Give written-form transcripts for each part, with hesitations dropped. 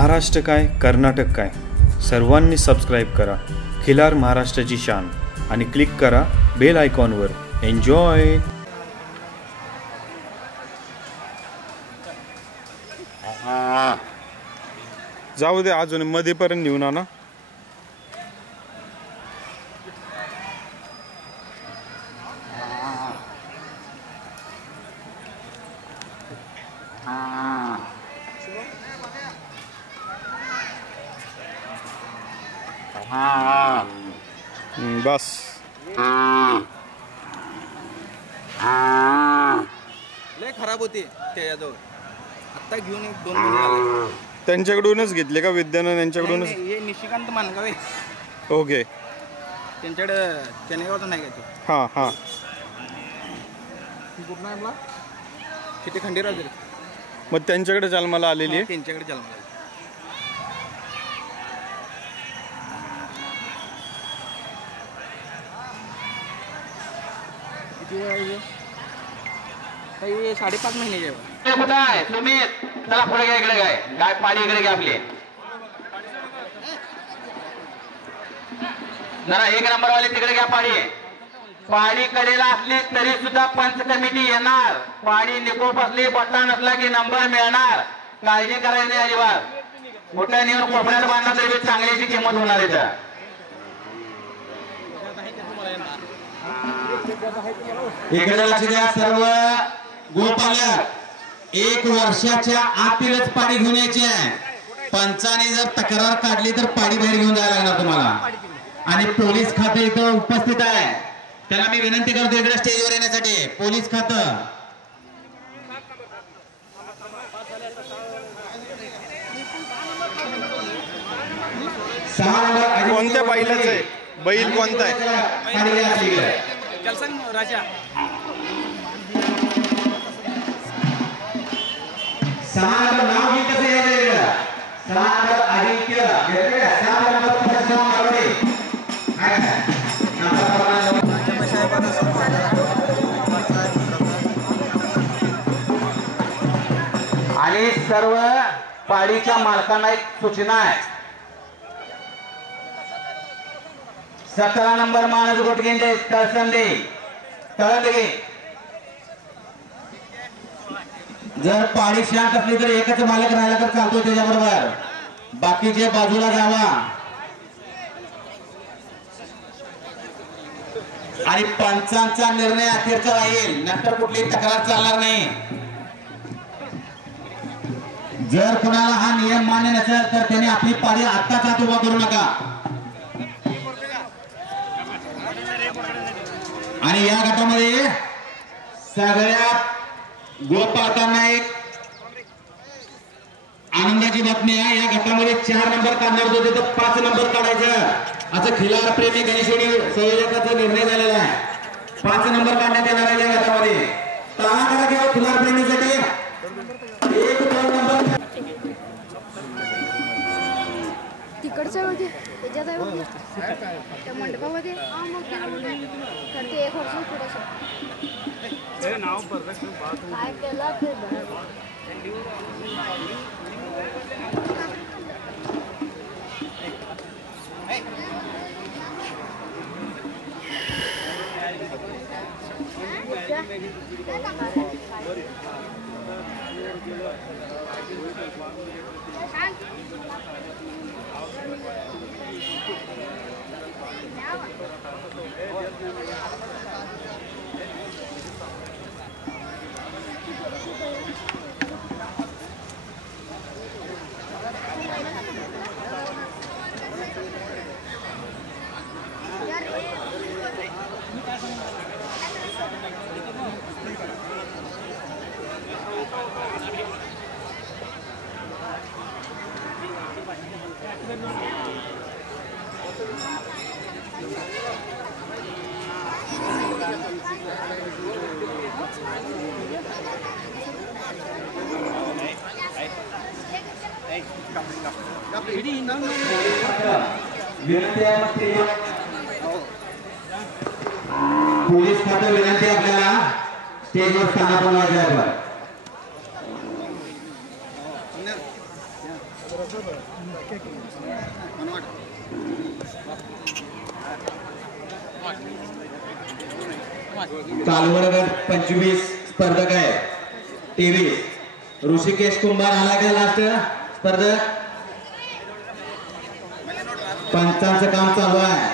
महाराष्ट्र काय कर्नाटक काय सर्वांनी सबस्क्राईब करा खिलार महाराष्ट्राची शान आणि क्लिक करा बेल आयकॉनवर. एन्जॉय. जाऊ दे अजून मध्येपर्यंत नेऊन आणा. बस लय खराब होती त्याजवळ. आता घेऊन 2 महिने झाले. त्यांच्याकडूनच घेतले का विद्यानंद यांच्याकडूनच? हे निशिकांत मानगावे. ओके. त्यांच्याकडे चेन्नईवरून नाही का ते? हां हां. कुठं आहे मला किती खंडेराव. मग त्यांच्याकडे जन्माला आलेली आहे. त्यांच्याकडे जन्माला. काही 5.5 महिन्याचे. कुठं आहे तुम्ही? चला पुढे घ्या. इकडे काय काय पाणी इकडे घ्या आपले. जरा 1 नंबरवाले तिकडे घ्या पाणी. पाणी कडेला असली तरी सुद्धा पंच कमिटी येणार. पाणी निकोप असली बट्टा नसला की नंबर मिळणार. काळजी करायची नाही अजिबात. मोठ्या नेऊन कोपऱ्यात बांधला तरी चांगल्याची किंमत होणार आहे. इकडे लक्ष द्या सर्व गोपालक. 1 वर्षाच्या आतीलच पाणी घेऊन यायचे आहे. पंचाने जर तक्रार काढली तर पाणी बाहेर घेऊन जायला लागणार तुम्हाला. आणि पोलीस खाते इथं उपस्थित आहे. त्याला मी विनंती करतो इकडे स्टेजवर येण्यासाठी. पोलीस खातं कोणत्या बैलाचं आहे? बैल कोणता आहे? राजा. नाव ही कसं यायचं? आदित्य आणि सर्व पाडीच्या मालकांना एक सूचना आहे. 17 नंबर माणूस गोटगिंडे तळसंदे तळंदगे. जर पाडी शांत असली तर एकच मालक राहिला तर चालतो त्याच्याबरोबर. बाकीचे बाजूला जावा. आणि पंचांचा निर्णय अखेरचा राहील. नंतर कुठली तक्रार चालणार नाही. जर कोणाला हा नियम मान्य नसेल तर त्याने आपली पाडी आत्ताच आत उभा करू नका. आणि या गटामध्ये सगळ्या गोपालकांना एक आनंदाची बातमी आहे. या गटामध्ये 4 नंबर काढणार होते तर 5 नंबर काढायचं असं खिलार प्रेमी गणेशवाडी संयोजकाचा निर्णय झालेला आहे. 5 नंबर काढण्यात येणार आहे या गटामध्ये. तहा करा घ्या खिलार प्रेमीसाठी. 1-2 नंबर तिकडच्या होते त्याच्यात आहे त्या मंडपामध्ये. तर ते 1 वर्ष पुढे नाव काय केला ते पोलीस खातं विनंती आपल्याला स्टेजवर स्थानापन्न व्हायचं. कालवर्ग 25 स्पर्धक आहे. 23 ऋषिकेश कुंभार आला का लास्ट स्पर्धक. पंचांचं काम चालू आहे.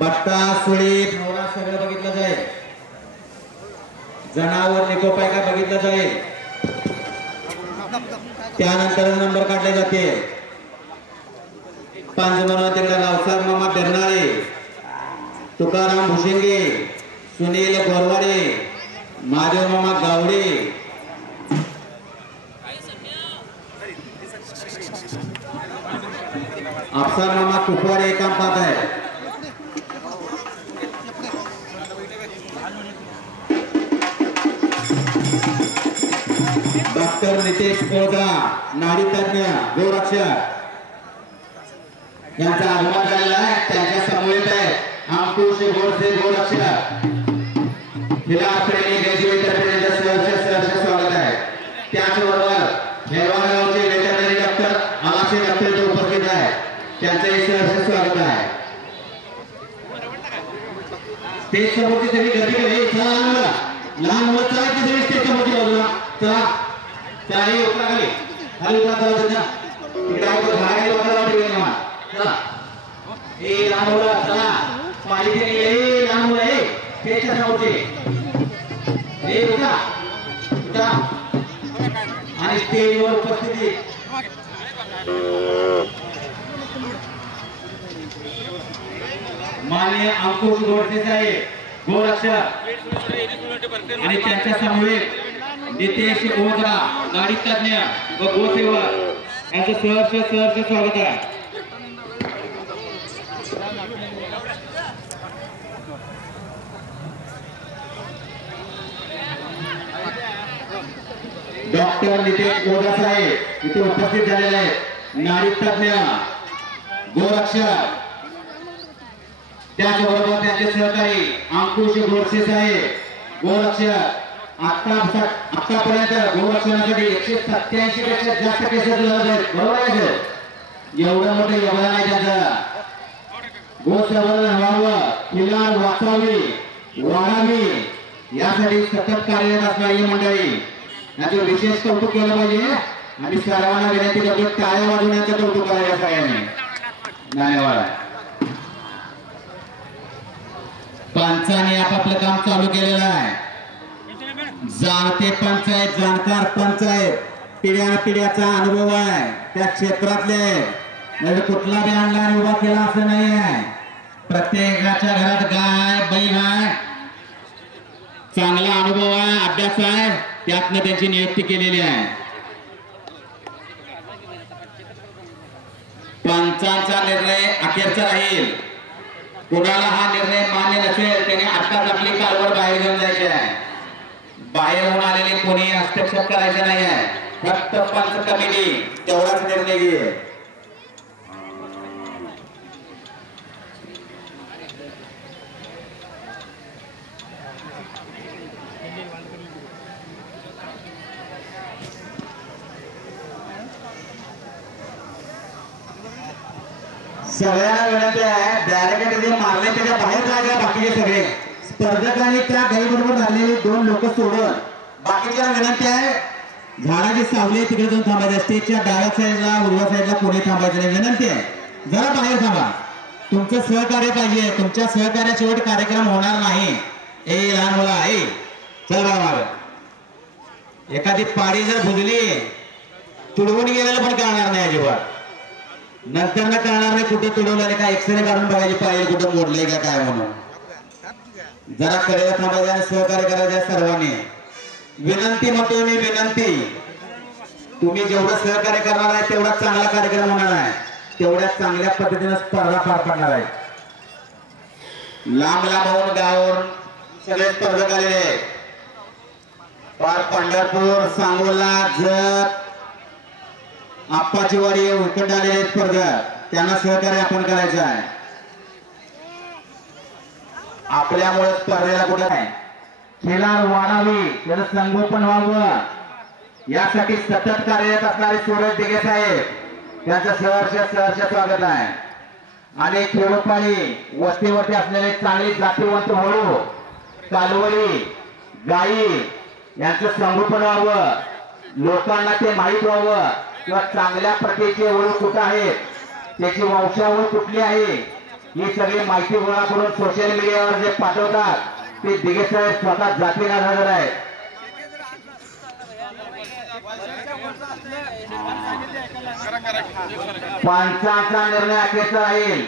बट्टा सुळी नवरा सगळं बघितलं जाईल. जनावर निकोप आहे का बघितलं जाईल. त्यानंतर नंबर काढले जाते. पांच म्हणून तिकडे रावसाहेब मामा बेरनाळे, तुकाराम भुशिंगे, सुनील गोरवाडे, महादेव मामा गावडे, अफसर मामा कुपवाडे काम पाहत आहे. डॉक्टर नितेश ओझा नाडी तज्ञ गोरक्षक यांचा आगमन झालेला आहे. त्यांच्या समवेत आहे अंकुश गोडसे गोरक्षक. स्वागत आहे. त्याचबरोबर हेरवागावचे वेटरनरी डॉक्टर आलाशे डॉक्टर उपस्थित आहे. त्यांचे सहर्ष स्वागत आहे. स्टेज समोरची सगळी गर्दी केली. लहान मुलं चला की सगळी स्टेज समोरची बाजूला चला. त्याही उतरा खाली खाली उतरा चला. इकडे बाहेर उतरा चला. ए लहान मुलं चला. पालिकेने लहान मुलं आहे स्टेजच्या समोरचे ए उतरा उतरा. आणि स्टेजवर उपस्थिती माननीय अंकुश गोडसे साहेब गोरक्षक आणि त्यांच्या समवेत नितेश ओझा गाडी तज्ञ व गोसेवक यांचं सहर्ष स्वागत आहे. डॉक्टर नितेश ओझा साहेब इथे उपस्थित झालेले आहेत. नाडी तज्ञ गोरक्षक त्याचबरोबर त्यांचे सहकारी अंकुश गोडसे साहेब गोरक्षक. आतापर्यंत गोरक्षणासाठी 187 पेक्षा जास्त केसेस लढत आहेत. बरोबर आहे सर. एवढं मोठं योगदान आहे त्यांचं. गोसंवर्धन व्हावं, खिलार वाचावी वाढावी यासाठी सतत कार्यरत असणारी मंडळी याचं विशेष कौतुक केलं पाहिजे. आणि सर्वांना विनंती करतो टाळ्या वाजवण्याचं कौतुक करायला सगळ्यांनी. धन्यवाद. पंचांनी आपापलं काम चालू केलेलं आहे. जाणते पंच आहेत, जाणकार पंच आहेत. पिढ्याचा अनुभव आहे त्या क्षेत्रातले. म्हणजे कुठला बी आणला आणि उभा केला असं नाही आहे. प्रत्येकाच्या घरात गाय बैल आहे. चांगला अनुभव आहे, अभ्यास आहे. त्यातनं त्यांची नियुक्ती केलेली आहे. पंचांचा निर्णय अखेरचा राहील. कोणाला हा निर्णय मान्य नसेल त्याने आत्ताच आपली कारवाई बाहेर घेऊन जायची आहे. बाहेर होऊन आलेले कोणी हस्तक्षेप करायचा नाही आहे. फक्त पंच कमिटी तेवढाच निर्णय घेईल. सगळ्यांना विनंती आहे बॅरिकेड जे मारले त्याच्या बाहेर जागा. बाकीचे सगळे स्पर्धकांनी त्या गाईबरोबर झालेले 2 लोक सोडून बाकीच्या विनंती आहे झाडाची सावली तिकडे जाऊन थांबायचं. स्टेजच्या डाव्या साईडला उजव्या साईडला कोणी थांबायचं नाही. विनंती आहे जरा बाहेर थांबा. तुमचं सहकार्य पाहिजे. तुमच्या सहकार्याशिवाय कार्यक्रम होणार नाही. ए लहान मुला ए चल बाबा. एखादी पाडी जर भुजली तुडवून गेलेलं पण कळणार नाही अजिबात. नंतर ना कळणार नाही कुठे तुडवलं का. एक्सरे काढून बघायची पाहिजे कुठं मोडलंय का काय म्हणून. जरा कडेला थांबायचं आणि सहकार्य करायचं सर्वांनी. विनंती म्हणतो मी विनंती. तुम्ही जेवढं सहकार्य करणार आहे तेवढा चांगला कार्यक्रम होणार आहे. तेवढ्या चांगल्या पद्धतीने स्पर्धा पार पडणार आहे. लांब लांबून गावावरून सगळे स्पर्धक आलेले आहेत. पार पंढरपूर सांगोला जत आप्पाचीवाडी उकड आलेले स्पर्धक. त्यांना सहकार्य आपण करायचं आहे. आपल्यामुळे स्पर्धेला कुठं नाही. खिलार वाढावी त्याला संगोपन व्हावं यासाठी सतत कार्यरत असणारे सूरज दिघे साहेब त्यांचं सहर्ष स्वागत आहे. आणि खेडोपाडी वस्तीवरती असलेले चांगली जातीवंत वळू कालवडी गाई यांचं संगोपन व्हावं, लोकांना ते माहीत व्हावं किंवा चांगल्या प्रतीचे वळू कुठं आहेत, त्याची वंशावळ कुठली आहे, ही सगळी माहिती गोळा करून सोशल मीडियावर जे पाठवतात ते दिघे साहेब स्वतः जातीला हजर आहेत. पंचांचा निर्णय अखेरचा राहील.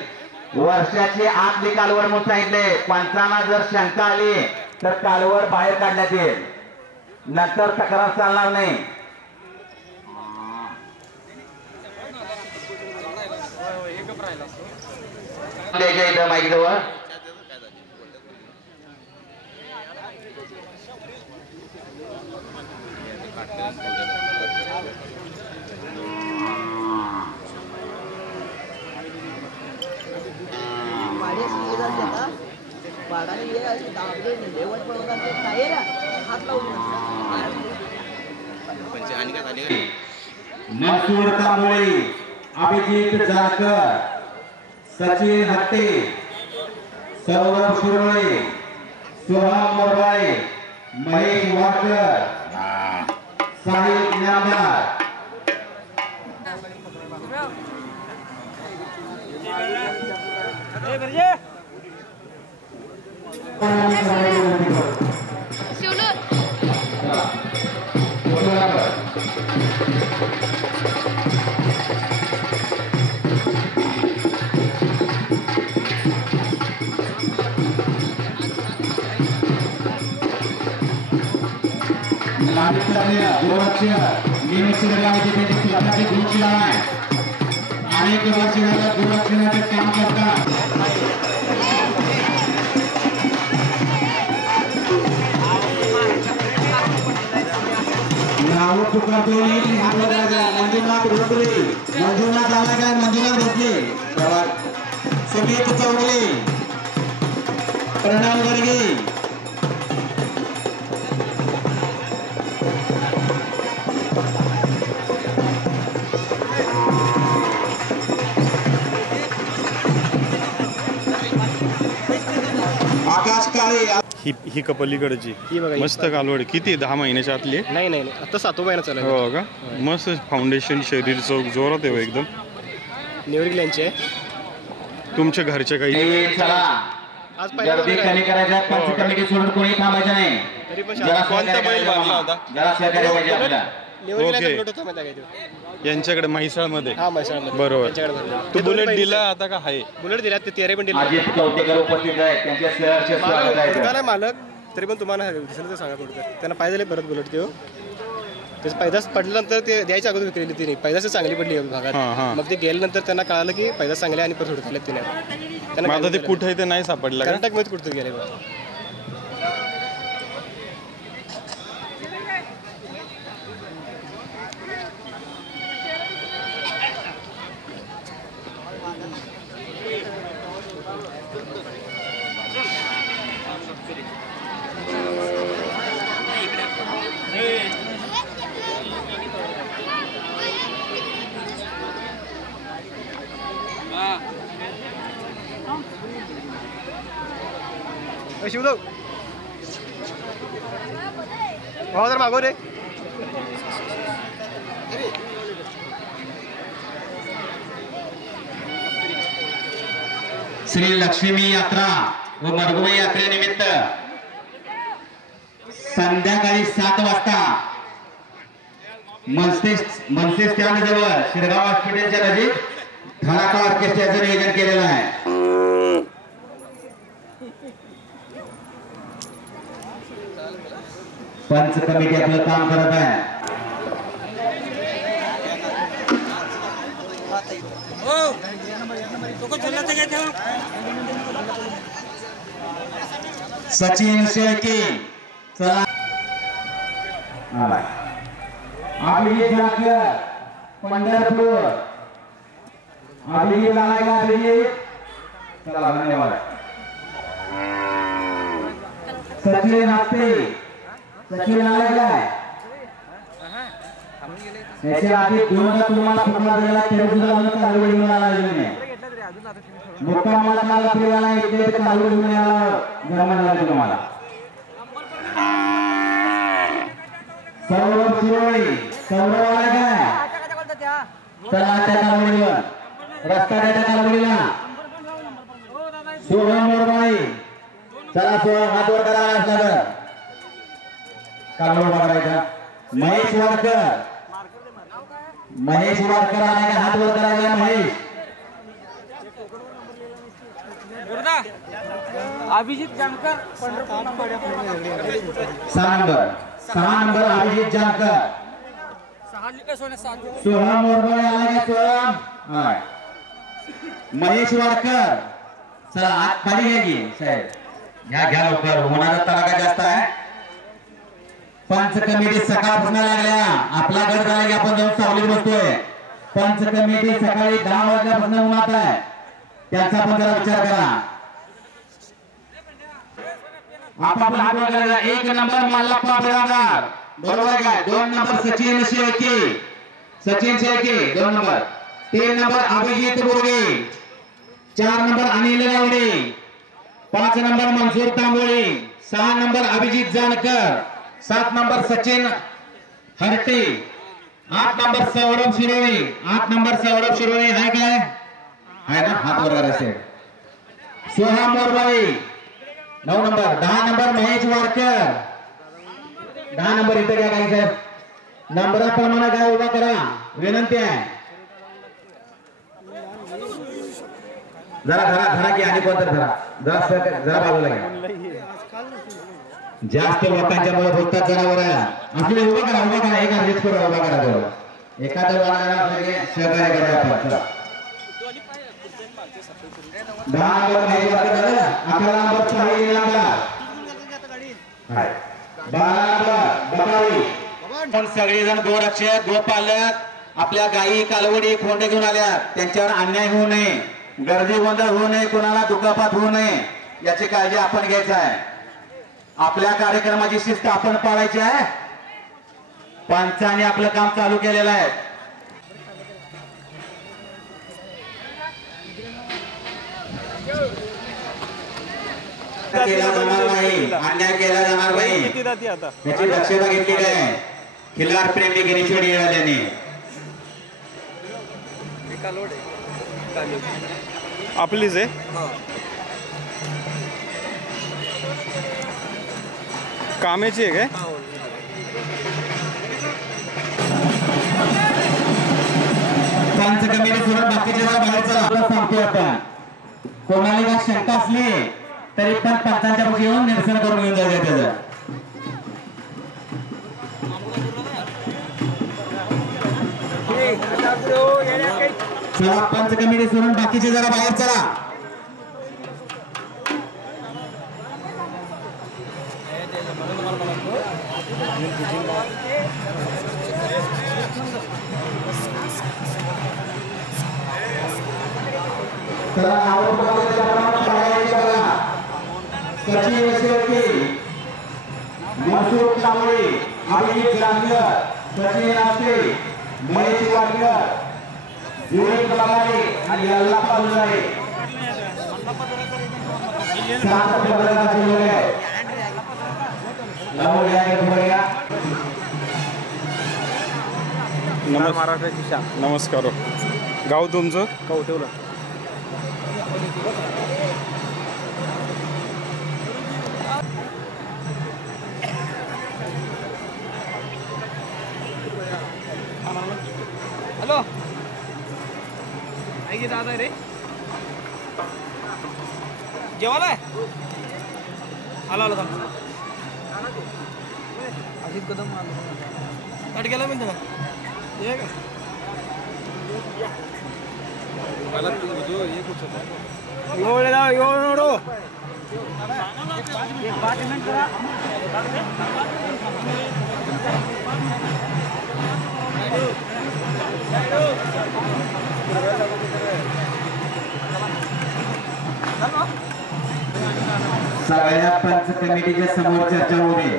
वर्षाची आतली कालवड म्हणून सांगितले. पंचांना जर शंका आली तर कालवड बाहेर काढण्यात येईल, नंतर तक्रार चालणार नाही. इथं माईक जवळ मसूर कांबळे, अभिजित जाकर, सचिन हट्टे, सौरभ शिरोळे, सोहम मोरवाळे, महेश वाडकर, साहिल इनामदार. अनेक वर्ष झालं गोरक्षणाचे काम करतात. मंजुनाथ रोटले, मंजुनाथ आला काय, मंजुनाथ रोटले, समित चौगले, प्रणव गर्गे, आकाश काळे. ही कपलीकडची मस्त कालवड. किती 10 महिन्याच्या आतली? नाही नाही आता 7 महिना चालू आहे. हो का? मस्त फाउंडेशन, शरीर जोरात आहे एकदम. नेवरिगल्यांचे तुमच्या घरचे काही आज गर्दी कमी करायच्या, पंच कमिटी सोडून कोणी थांबायचं नाही. तरी पण कोणता बैल बांधला होता? जरा सहकार्य पाहिजे आपल्याला. यांच्याकडे म्हैसाळमध्ये. हा म्हैसाळमध्ये बरोबर. तू बुलेट दिला आता का आहे? बुलेट दिला ते 13 पण दिला. अजित कवटेकर उपस्थित आहेत, त्यांचे सहर्ष स्वागत आहे. मालक तरी पण तुम्हाला दिसलं तर सांगा कुठं त्यांना पाहिजे परत बुलेट देऊ. त्याचं पैदास पडल्यानंतर ते द्यायच्या अगोदर विक्रेली तिने. पैदास चांगली पडली भागात. मग ते गेल्यानंतर त्यांना कळालं की पैदास चांगले आणि परत हुडकले तिने. त्यांना ते कुठे ते नाही सापडलं, कर्नाटक मध्ये कुठं गेले. शिवदेव जर मागो रे. श्री लक्ष्मी यात्रा व मरगुई यात्रेनिमित्त संध्याकाळी 7 वाजता मनसे स्टँड जवळ शिरगाव हॉस्पिटलच्या नजीक धडाका ऑर्केस्ट्राचं नियोजन केलेलं आहे. पंच कमिटी आपलं काम करत आहे. सचिन शेळके चला. अभिजित जाकर पंढरपूर. अभिजित आलाय का? अभिजित चला, धन्यवाद. सचिन हप्ते, सचिन आलाय काय? याच्या आधी दोनदा तुम्हाला फुटबॉल झालेला तरी सुद्धा अजून कालवडी मिळाला नाही. मुक्कामाला मला फिरायला इथे कालवडी मिळाला जन्म झाला तुम्हाला. सौरभ शिरोळी सौरभ आला काय चला त्या कालवडीवर रस्ता त्या कालवडीला. सोहम मोरबाई चला सोहम हात वर करा असला तर कालवड करायचा. महेश वाडकर आला का हात वर करायला महेश. अभिजित जानकर 6 नंबर अभिजित जानकर. सोहम मोरबाई आला का सोहम. महेश वाडकर चला आत खाली घ्या की साहेब घ्या लवकर होणारा तडाखा जास्त आहे. पंच कमिटी सकाळपासून लागल्या आपला गट झाला की आपण जाऊन सावलीत बसतोय. पंच कमिटी सकाळी 10 वाजल्यापासून उन्हात आहे त्यांचा पण जरा विचार करा. आपण हात वगैरे 1 नंबर मल्लाप्पा बिरादार बरोबर काय. 2 number Sachin Shelke 2 number. 3 number Abhijit Borge. 4 number Anil Gawade. 5 number Mansoor Tambole. 6 number Abhijit Jankar. 7 number Sachin Harte. 8 number Saurabh Shirole आहे काय आहे ना हात वर करायचे. Soham Morbai 9 number. 10 number Mahesh Wadkar. 10 number इथे घ्या काय साहेब नंबराप्रमाणे काय उभा करा विनंती आहे. जरा की आणि कोणतं जरा बाजूला घ्या. जास्त लोकांच्या मुळे बोलतात जनावर आपले उभा करा एक अर्जित करा उभा करा जवळ एखादं सहकार्य करा आपण. 10 नंबर महेश वाडकर झालं. 11 नंबर साहिल नामदार. 12 नंबर बकावी. पण सगळेजण गोरक्षक गोपालक आपल्या गायी कालवडी खोंडे घेऊन आल्या त्यांच्यावर अन्याय होऊ नये गर्दी गोंधळ होऊ नये कोणाला दुखापत होऊ नये याची काळजी आपण घ्यायची आहे. आपल्या कार्यक्रमाची शिस्त आपण पाळायची आहे. पंचाने आपलं काम चालू केलेलं आहे. केला जाणार नाही अन्याय केला जाणार नाही याची दक्षता घेतलेली आहे. खिल्लार प्रेमी गिरीश्वरी यांनी आपलीच आहे. कामेची आहे काय. पंच कमिटी सोडून बाकीचे बाहेरचा सांगतोय आपण. कोणाला काय शंका असली तरी पण पंचांच्या पाशी येऊन निरसन करून घेऊन जायचं त्याचं. चला पंच कमिटी सोडून बाकीचे जरा बाहेर चला. सचिन शेळके मनसूर तांबोळे अभिजित जानकर सचिन आस्ते महेश वाडकर युवक बगाडे आणि अल्लाप्पा दुलारे 7 पदाधिकारी लोक आहेत. लावून या तुम्हाला नमस्कार. गाव तुमचं कवठेवला. हॅलो ऐकी दादा रे जेवायला आला अजित कदम कट गेला मी तुला ನೋಡು सगळ्या पंच कमिटीच्या समोर चर्चा होते.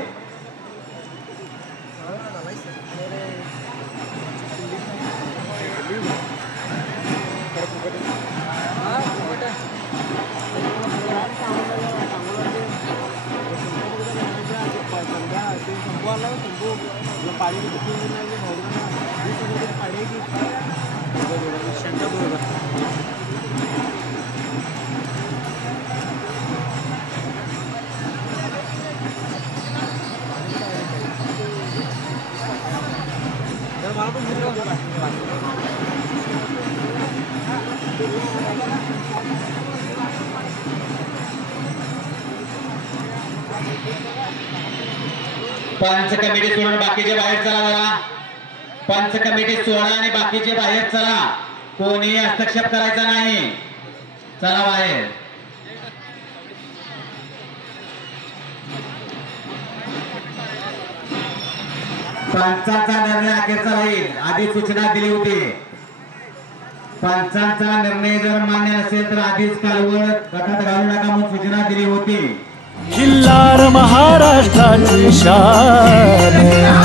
पंच कमिटी सोडून बाकीचे बाहेर चला जरा. पंच कमिटी सोडा आणि बाकीचे बाहेर चला. कोणी हस्तक्षेप करायचा नाही. चला बाहेर. पंचांचा निर्णय अखेरचा राहील. आधी सूचना दिली होती. पंचांचा निर्णय जर मान्य नसेल तर आधीच कालवड रथात घालू नका म्हणून सूचना दिली होती. खिल्लार महाराष्ट्राची शान.